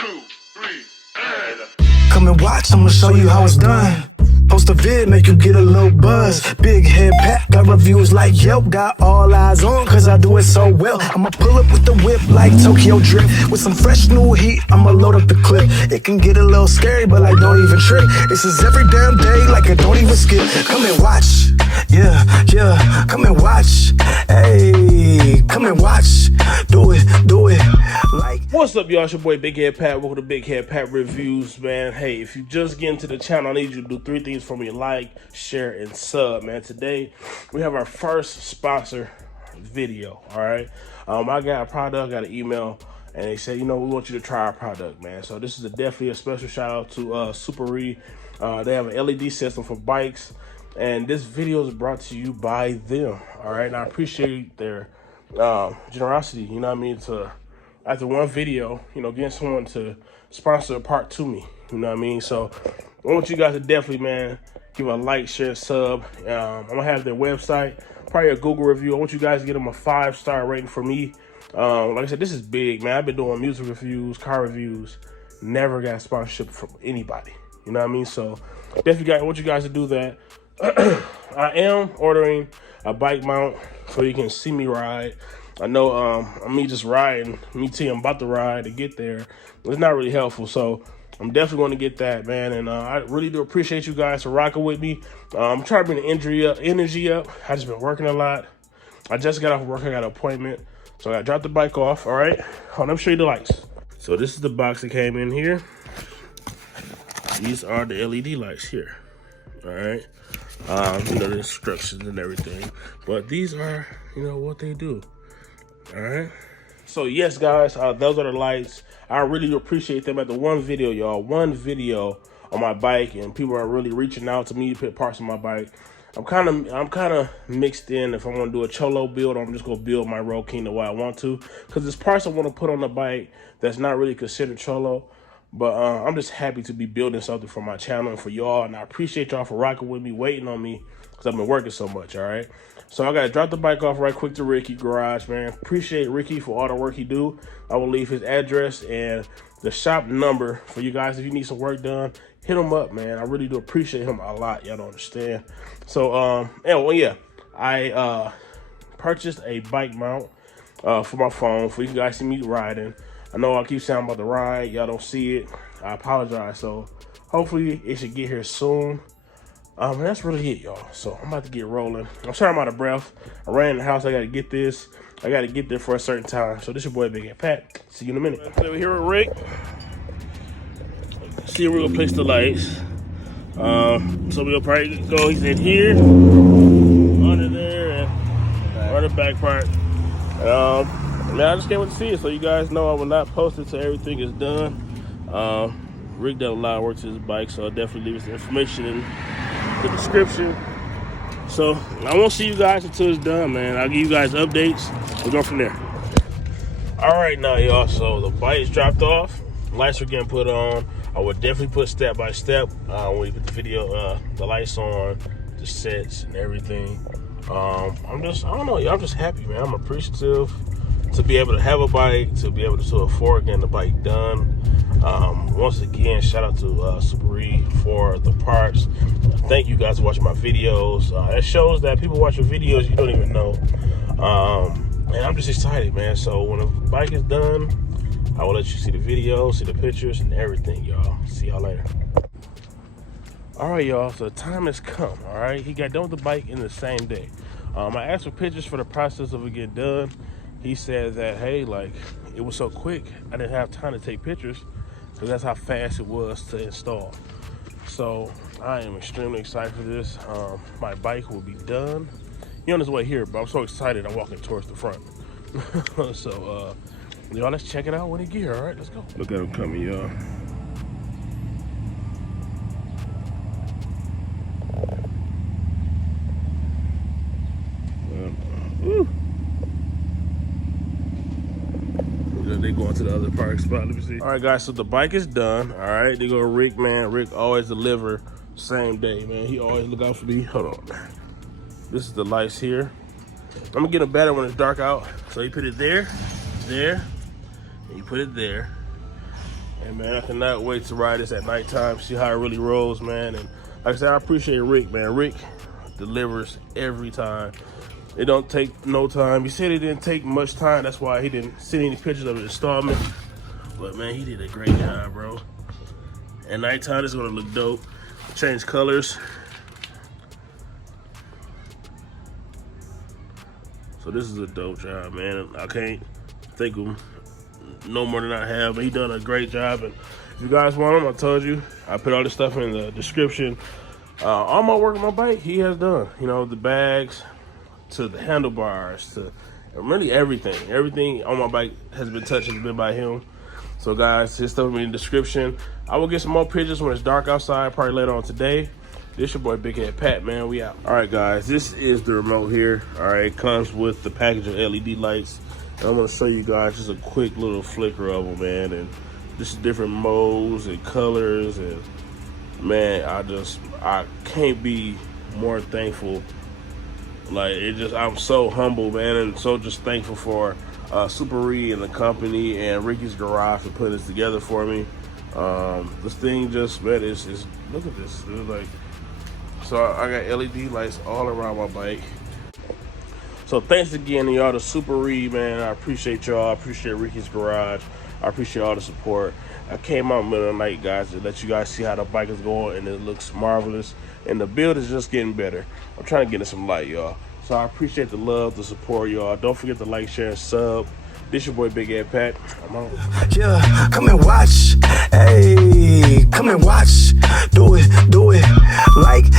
2, 3, and... Come and watch, I'ma show you how it's done. Post a vid, make you get a little buzz. Big head pat, got reviews like Yelp. Got all eyes on, cause I do it so well. I'ma pull up with the whip like Tokyo Drift. With some fresh new heat, I'ma load up the clip. It can get a little scary, but like don't even trip. This is every damn day, like I don't even skip. Come and watch, yeah, yeah. Come and watch, hey, come and watch. Do it, like. What's up, y'all? It's your boy BigHeadPat. Welcome to BigHeadPat Reviews, man. Hey, if you just get into the channel, I need you to do 3 things for me: like, share, and sub, man. Today, we have our first sponsor video, all right? I got a product, got an email, and they said, you know, we want you to try our product, man. So this is definitely a special shout out to Suparee. They have an LED system for bikes, and this video is brought to you by them, all right? And I appreciate their generosity, you know what I mean, to after one video, you know, getting someone to sponsor a part to me, you know what I mean? So I want you guys to definitely, man, give a like, share, sub. I'm gonna have their website, probably a Google review. I want you guys to get them a 5-star rating for me. Like I said, this is big, man. I've been doing music reviews, car reviews, never got sponsorship from anybody, you know what I mean? So definitely I want you guys to do that. I am ordering a bike mount so you can see me ride. I know me just riding, me telling you I'm about to ride to get there, it's not really helpful. So I'm definitely going to get that, man. And I really do appreciate you guys for rocking with me. I'm trying to bring the energy up. I just been working a lot. I just got off work. I got an appointment. So I got to drop the bike off. All right. Let me show you the lights. So this is the box that came in here. These are the LED lights here. All right. You know, the instructions and everything. But these are, you know, what they do. All right. So yes, guys, those are the lights. I really appreciate them. At the one video, y'all, one video on my bike, and people are really reaching out to me to put parts on my bike. I'm kind of mixed in if I want to do a cholo build, or I'm just gonna build my Road King the way I want to, because there's parts I want to put on the bike that's not really considered cholo. But I'm just happy to be building something for my channel and for y'all, and I appreciate y'all for rocking with me, waiting on me, because I've been working so much, all right? So I got to drop the bike off right quick to Ricky Garage, man. Appreciate Ricky for all the work he do. I will leave his address and the shop number for you guys. If you need some work done, hit him up, man. I really do appreciate him a lot. Y'all don't understand. So, anyway, yeah, I purchased a bike mount for my phone for you guys to see me riding. I know I keep saying I'm about to ride. Y'all don't see it. I apologize. So hopefully it should get here soon. And that's really it, y'all. So I'm about to get rolling. I'm sorry I'm out of breath. I ran in the house. I got to get this. I got to get there for a certain time. So this your boy, BigHeadPat. See you in a minute. We're here with Rick. See where we're going to place the lights. So we'll probably go. He's in here, under there, and on the back part. Man, I just can't wait to see it, so you guys know I will not post it till everything is done. Rick done a lot of work to his bike, so I'll definitely leave his information in the description. So I won't see you guys until it's done, man. I'll give you guys updates. We'll go from there. All right, now, y'all, so the bike's dropped off. Lights are getting put on. I would definitely put step by step when we put the video, the lights on, the sets and everything. I don't know, y'all, I'm just happy, man. I'm appreciative to be able to have a bike, to be able to afford getting the bike done. Once again, shout out to Suparee for the parts. Thank you guys for watching my videos. It shows that people watch your videos you don't even know. And I'm just excited, man. So when the bike is done, I will let you see the video, see the pictures and everything, y'all. See y'all later. All right, y'all, so the time has come, all right? He got done with the bike in the same day. I asked for pictures for the process of it getting done. He said that, hey, like, it was so quick, I didn't have time to take pictures, because that's how fast it was to install. So I am extremely excited for this. My bike will be done. He's on his way here, but I'm so excited I'm walking towards the front. So, y'all, let's check it out when he get here, all right? Let's go. Look at him coming, y'all. They going to the other park spot. Let me see. All right, guys, so the bike is done. All right, they go to Rick, man. Rick always deliver same day, man. He always look out for me. Hold on. This is the lights here. I'm gonna get them better when it's dark out. So you put it there, and you put it there. And man, I cannot wait to ride this at nighttime, see how it really rolls, man. And like I said, I appreciate Rick, man. Rick delivers every time. It don't take no time. He said it didn't take much time. That's why he didn't send any pictures of the installment. But man, he did a great job, bro. At nighttime, it's gonna look dope. Change colors. So this is a dope job, man. I can't think of him no more than I have, but he done a great job. And if you guys want him, I told you, I put all this stuff in the description. All my work on my bike, he has done. You know, the bags, to the handlebars, to really everything. Everything on my bike has been touched, has been by him. So guys, his stuff will be in the description. I will get some more pictures when it's dark outside, probably later on today. This your boy BigHeadPat, man. We out. All right, guys, this is the remote here. All right, it comes with the package of LED lights. And I'm gonna show you guys just a quick little flicker of them, man. And just different modes and colors. And man, I can't be more thankful. Like, I'm so humble, man, and so just thankful for Suparee and the company and Ricky's Garage for putting this together for me. This thing just, man, is look at this. It's like, so I got LED lights all around my bike. So thanks again to y'all, to Suparee, man. I appreciate y'all. I appreciate Ricky's Garage. I appreciate all the support. I came out in the middle of the night, guys, to let you guys see how the bike is going, and it looks marvelous. And the build is just getting better. I'm trying to get in some light, y'all. So I appreciate the love, the support, y'all. Don't forget to like, share, and sub. This your boy BigHeadPat. I'm out. Yeah, come and watch. Hey, come and watch. Do it like